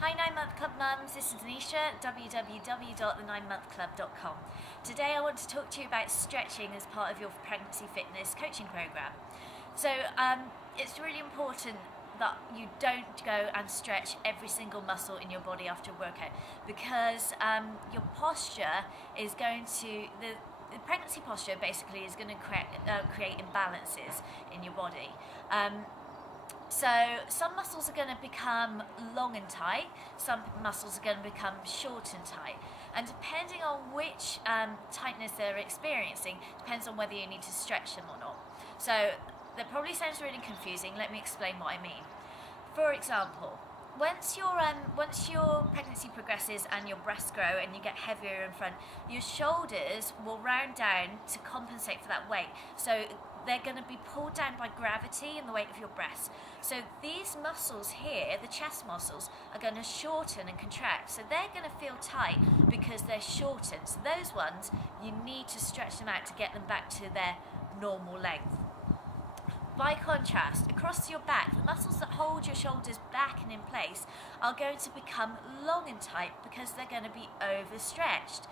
Hi 9 Month Club mums, this is Nisha, www.the9monthclub.com. Today I want to talk to you about stretching as part of your pregnancy fitness coaching program. So it's really important that you don't go and stretch every single muscle in your body after a workout, because your posture is going to, the pregnancy posture basically is going to create imbalances in your body. So some muscles are going to become long and tight, some muscles are going to become short and tight. And depending on which tightness they're experiencing, depends on whether you need to stretch them or not. So that probably sounds really confusing. Let me explain what I mean. For example, once your pregnancy progresses and your breasts grow and you get heavier in front, your shoulders will round down to compensate for that weight. So they're going to be pulled down by gravity and the weight of your breasts. So these muscles here, the chest muscles, are going to shorten and contract. So they're going to feel tight because they're shortened. So those ones, you need to stretch them out to get them back to their normal length. By contrast, across your back, the muscles that hold your shoulders back and in place are going to become long and tight because they're going to be overstretched.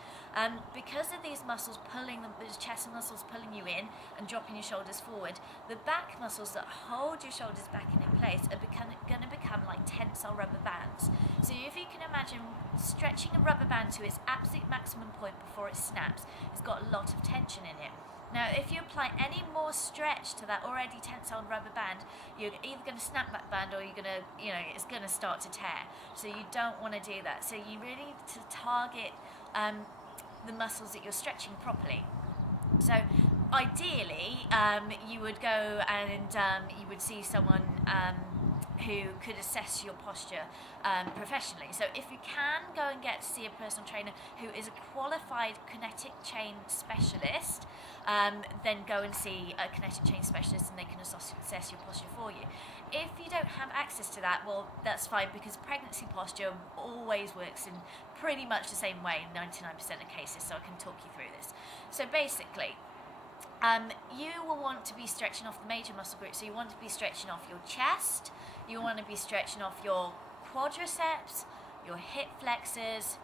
Because of these muscles pulling the chest muscles pulling you in and dropping your shoulders forward, the back muscles that hold your shoulders back and in place are going to become like tensile rubber bands. So if you can imagine stretching a rubber band to its absolute maximum point before it snaps, it's got a lot of tension in it. Now, if you apply any more stretch to that already tensile rubber band, you're either going to snap that band or you're going to, it's going to start to tear. So you don't want to do that. So you really need to target the muscles that you're stretching properly. So ideally, you would go and you would see someone who could assess your posture professionally. So if you can, go and get to see a personal trainer who is a qualified kinetic chain specialist, then go and see a kinetic chain specialist and they can assess your posture for you. If you don't have access to that, well, that's fine, because pregnancy posture always works in pretty much the same way in 99% of cases, so I can talk you through this. So basically, you will want to be stretching off the major muscle groups. So you want to be stretching off your chest, you want to be stretching off your quadriceps, your hip flexors,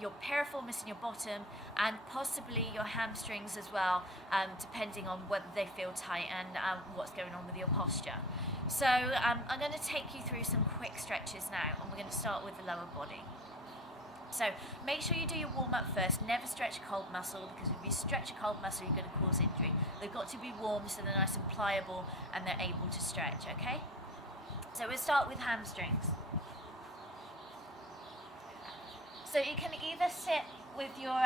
your piriformis in your bottom, and possibly your hamstrings as well, depending on whether they feel tight and what's going on with your posture. So I'm going to take you through some quick stretches now, and we're going to start with the lower body. So make sure you do your warm-up first. Never stretch a cold muscle, because if you stretch a cold muscle, you're going to cause injury. They've got to be warm so they're nice and pliable and they're able to stretch, okay? So we'll start with hamstrings. So you can either sit with your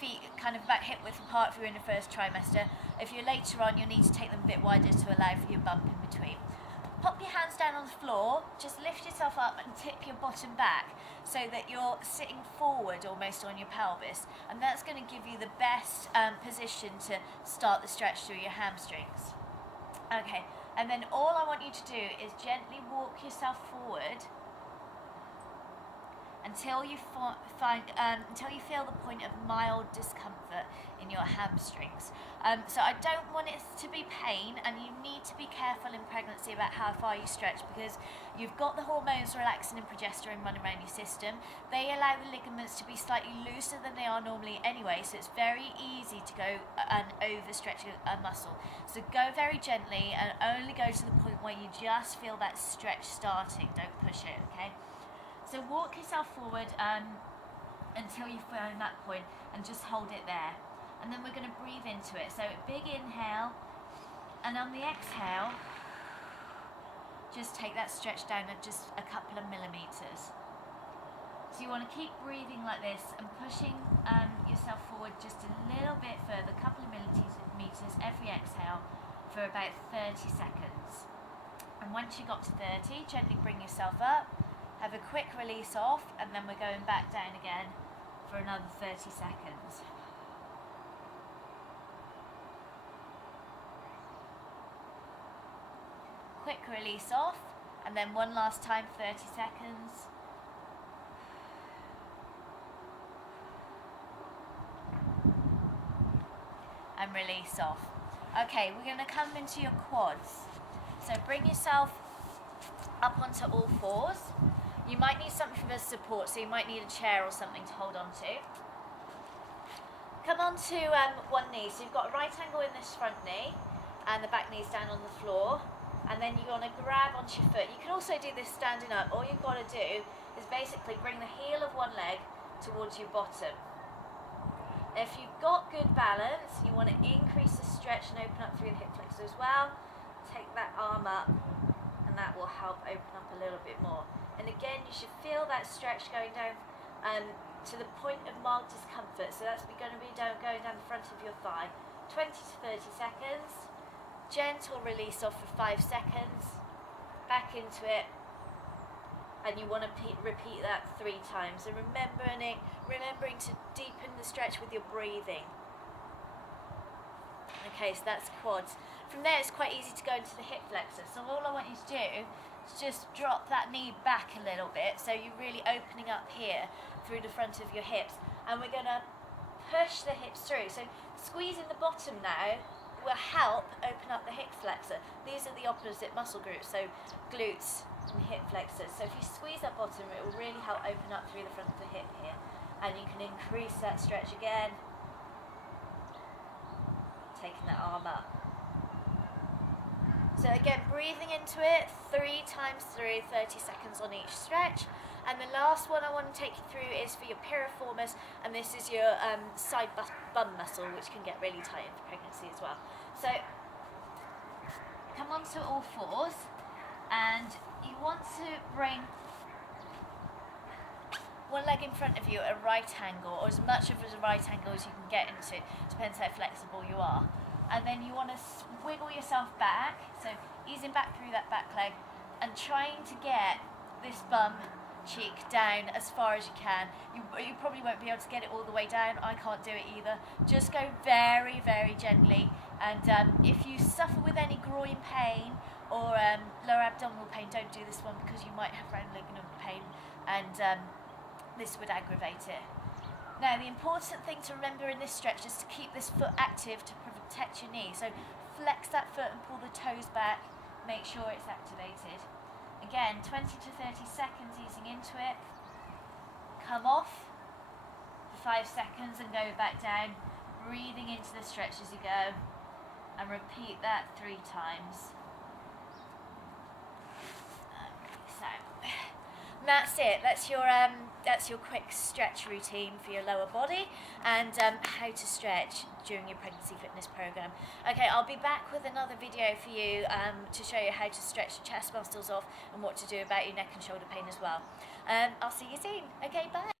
feet kind of about hip width apart if you're in the first trimester. If you're later on, you'll need to take them a bit wider to allow for your bump in between. Pop your hands down on the floor, just lift yourself up and tip your bottom back so that you're sitting forward almost on your pelvis, and that's going to give you the best position to start the stretch through your hamstrings. Okay, and then all I want you to do is gently walk yourself forward until you feel the point of mild discomfort in your hamstrings. So I don't want it to be pain, and you need to be careful in pregnancy about how far you stretch, because you've got the hormones relaxin and progesterone running around your system. They allow the ligaments to be slightly looser than they are normally anyway, so it's very easy to go and overstretch a muscle. So go very gently and only go to the point where you just feel that stretch starting. Don't push it, okay? So walk yourself forward until you find that point and just hold it there. And then we're going to breathe into it. So big inhale, and on the exhale, just take that stretch down at just a couple of millimeters. So you want to keep breathing like this and pushing yourself forward just a little bit further, a couple of millimeters every exhale for about 30 seconds. And once you got to 30, gently bring yourself up. Have a quick release off, and then we're going back down again for another 30 seconds. Quick release off, and then one last time, 30 seconds. And release off. Okay, we're going to come into your quads. So bring yourself up onto all fours. You might need something for support, so you might need a chair or something to hold on to. Come on to one knee, so you've got a right angle in this front knee and the back knee's down on the floor, and then you're going to grab onto your foot. You can also do this standing up. All you've got to do is basically bring the heel of one leg towards your bottom. If you've got good balance, you want to increase the stretch and open up through the hip flexor as well. Take that arm up and that will help open up a little bit more. And again, you should feel that stretch going down to the point of mild discomfort. So that's going to be going down the front of your thigh. 20 to 30 seconds. Gentle release off for 5 seconds. Back into it. And you want to repeat that 3 times. And remembering to deepen the stretch with your breathing. Okay, so that's quads. From there, it's quite easy to go into the hip flexor. So all I want you to do is just drop that knee back a little bit. So you're really opening up here through the front of your hips. And we're going to push the hips through. So squeezing the bottom now will help open up the hip flexor. These are the opposite muscle groups, so glutes and hip flexors. So if you squeeze that bottom, it will really help open up through the front of the hip here. And you can increase that stretch again. Taking that arm up. So again, breathing into it 3 times through, 30 seconds on each stretch. And the last one I want to take you through is for your piriformis, and this is your side bum muscle, which can get really tight in pregnancy as well. So come onto all fours, and you want to bring one leg in front of you at a right angle, or as much of a right angle as you can get into. Depends how flexible you are. And then you want to wiggle yourself back, so easing back through that back leg and trying to get this bum cheek down as far as you can. You probably won't be able to get it all the way down. I can't do it either. Just go very, very gently. And if you suffer with any groin pain or lower abdominal pain, don't do this one because you might have round ligament pain, and this would aggravate it. Now, the important thing to remember in this stretch is to keep this foot active to protect your knee. So flex that foot and pull the toes back. Make sure it's activated. Again, 20 to 30 seconds easing into it. Come off for 5 seconds and go back down. Breathing into the stretch as you go. And repeat that 3 times. So that's it. That's your quick stretch routine for your lower body, and how to stretch during your pregnancy fitness program. Okay, I'll be back with another video for you to show you how to stretch your chest muscles off and what to do about your neck and shoulder pain as well. I'll see you soon. Okay, bye.